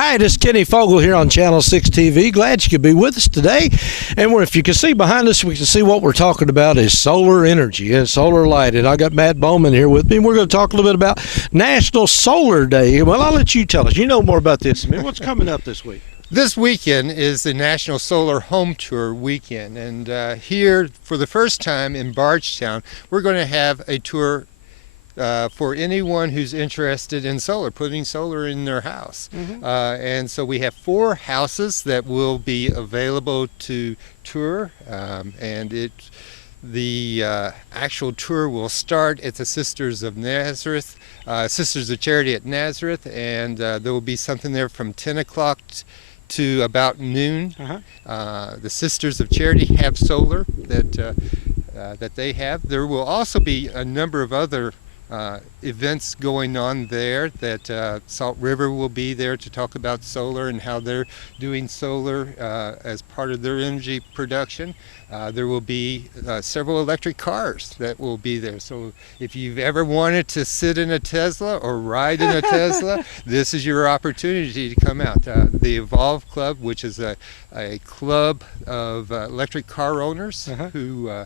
Hi, this is Kenny Fogel here on Channel 6 TV. Glad you could be with us today. And if you can see behind us, we can see what we're talking about is solar energy and solar light. And I got Matt Bowman here with me. And we're going to talk a little bit about National Solar Day. Well, I'll let you tell us. You know more about this. I mean, what's coming up this week? This weekend is the National Solar Home Tour weekend. And here, for the first time in Bardstown, we're going to have a tour for anyone who's interested in solar, putting solar in their house. And so we have 4 houses that will be available to tour, and the actual tour will start at the Sisters of Nazareth, Sisters of Charity at Nazareth, and there will be something there from 10 o'clock to about noon. The Sisters of Charity have solar that they have. There will also be a number of other events going on there. That Salt River will be there to talk about solar and how they're doing solar as part of their energy production. There will be several electric cars that will be there. So if you've ever wanted to sit in a Tesla or ride in a Tesla, this is your opportunity to come out. The Evolve Club, which is a club of electric car owners who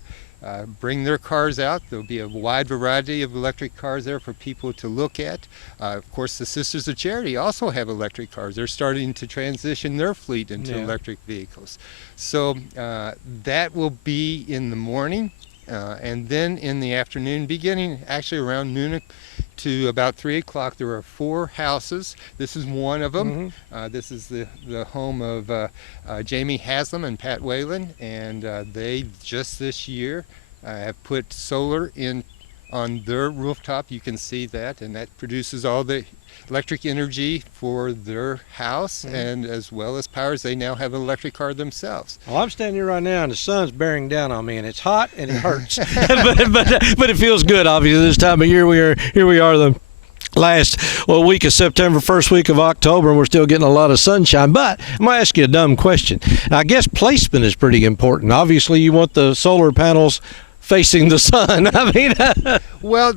bring their cars out. There'll be a wide variety of electric cars there for people to look at. Of course, the Sisters of Charity also have electric cars. They're starting to transition their fleet into electric vehicles. So that will be in the morning, and then in the afternoon, beginning actually around noon to about 3 o'clock, there are 4 houses. This is one of them. This is the home of Jamie Haslam and Pat Whalen, and they just this year have put solar in on their rooftop. You can see that, and that produces all the electric energy for their house, and as well as powers. They now have an electric car themselves. Well, I'm standing here right now, and the sun's bearing down on me, and it's hot and it hurts, but it feels good. Obviously, this time of year here we are the last week of September, first week of October, and we're still getting a lot of sunshine. But I'm going to ask you a dumb question. I guess placement is pretty important. Obviously, you want the solar panels facing the sun. I mean, well,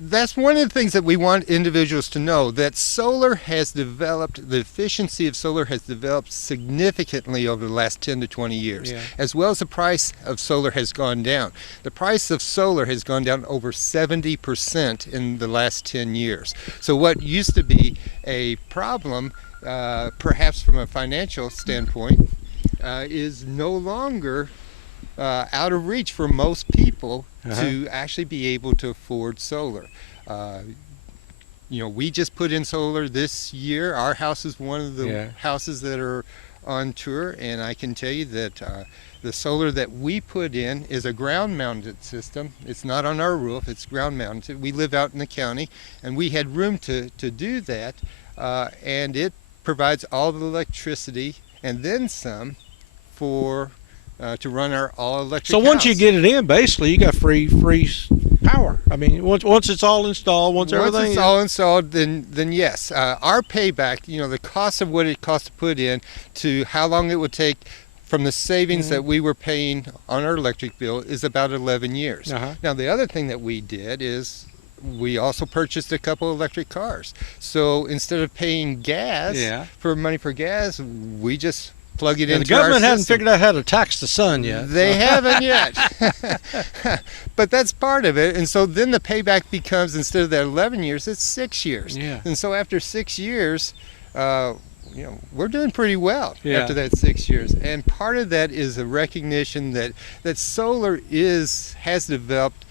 that's one of the things that we want individuals to know, that solar has developed, the efficiency of solar has developed significantly over the last 10 to 20 years, as well as the price of solar has gone down. The price of solar has gone down over 70% in the last 10 years. So what used to be a problem, perhaps from a financial standpoint, is no longer out of reach for most people to actually be able to afford solar. You know, we just put in solar this year. Our house is one of the houses that are on tour, and I can tell you that the solar that we put in is a ground-mounted system. It's not on our roof, it's ground-mounted. We live out in the county, and we had room to do that, and it provides all the electricity and then some for to run our all-electric So once house. you get it in, basically, you got free power. I mean, once it's all installed, once everything it's all installed, then yes. Our payback, you know, the cost of what it costs to put in to how long it would take from the savings that we were paying on our electric bill is about 11 years. Now, the other thing that we did is we also purchased a couple electric cars. So instead of paying gas for money for gas, we just plug it into our system. The government hasn't figured out how to tax the sun yet. They haven't yet. But that's part of it. And so then the payback becomes, instead of that 11 years, it's 6 years. And so after 6 years, you know, we're doing pretty well after that 6 years. And part of that is a recognition that solar has developed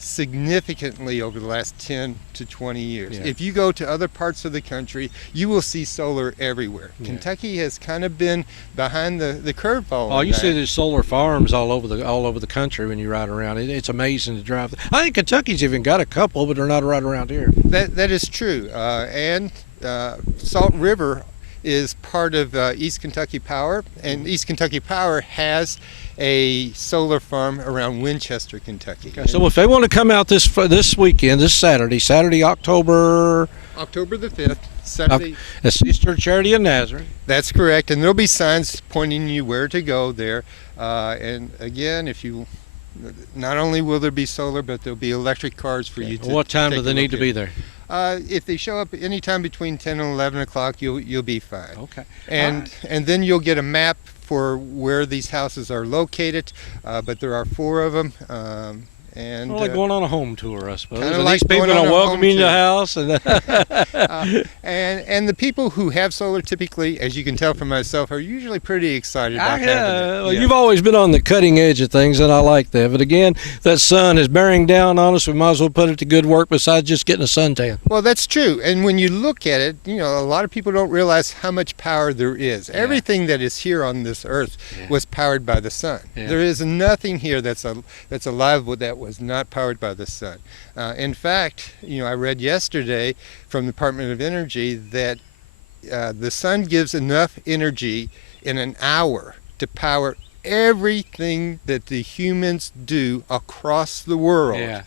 significantly over the last 10 to 20 years. If you go to other parts of the country, you will see solar everywhere. Kentucky has kind of been behind the curveball. Oh, you see these solar farms all over the country when you ride around. It's amazing to drive. I think Kentucky's even got a couple, but they're not right around here. That is true. And Salt River is part of East Kentucky Power, and East Kentucky Power has a solar farm around Winchester, Kentucky. Okay, so if they want to come out this weekend, this Saturday, October the 5th, Saturday. The Sister Charity of Nazareth. That's correct, and there'll be signs pointing you where to go there. And again, if you, not only will there be solar, but there'll be electric cars for you to. What time do they need to be there? If they show up anytime between 10 and 11 o'clock, you'll be fine. Okay. And then you'll get a map for where these houses are located, but there are 4 of them. And like going on a home tour, I suppose. Kinda And like these people going on don't a welcome home you in the tour. house. And the people who have solar typically, as you can tell from myself, are usually pretty excited about having it. Well, Yeah. you've always been on the cutting edge of things, and I like that. But again, that sun is bearing down on us. We might as well put it to good work besides just getting a suntan. Well, that's true. And when you look at it, a lot of people don't realize how much power there is. Yeah. Everything that is here on this earth was powered by the sun. Yeah. There is nothing here that's alive that was not powered by the sun. In fact, I read yesterday from the Department of Energy that the sun gives enough energy in an hour to power everything that the humans do across the world.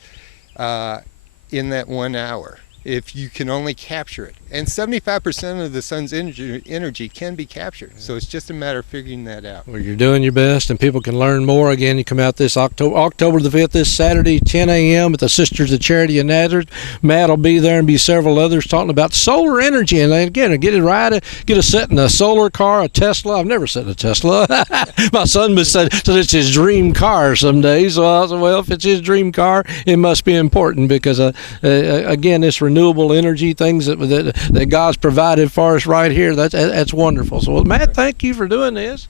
In that 1 hour, if you can only capture it. And 75% of the sun's energy can be captured. So it's just a matter of figuring that out. Well, you're doing your best, and people can learn more. Again, you come out this October the 5th, this Saturday, 10 a.m. at the Sisters of Charity in Nazareth. Matt will be there and be several others talking about solar energy. And again, get it right. Get a set in a solar car, a Tesla. I've never sat in a Tesla. My son said it's his dream car someday. So I said, well, if it's his dream car, it must be important because, again, this renewable energy things that God's provided for us right here, that's wonderful. So, Matt, thank you for doing this.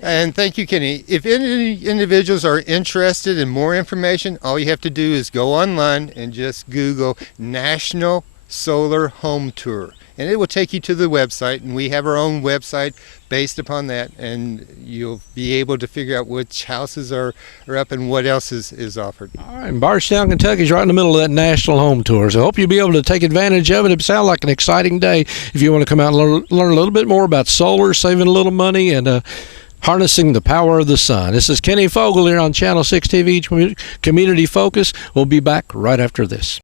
And thank you, Kenny. If any individuals are interested in more information, all you have to do is go online and just Google National Solar Home Tour. And it will take you to the website, and we have our own website based upon that, and you'll be able to figure out which houses are up and what else is offered. All right, and Bardstown, Kentucky is right in the middle of that national home tour, so I hope you'll be able to take advantage of it. It sounds like an exciting day if you want to come out and learn a little bit more about solar, saving a little money, and harnessing the power of the sun. This is Kenny Fogel here on Channel 6 TV Community Focus. We'll be back right after this.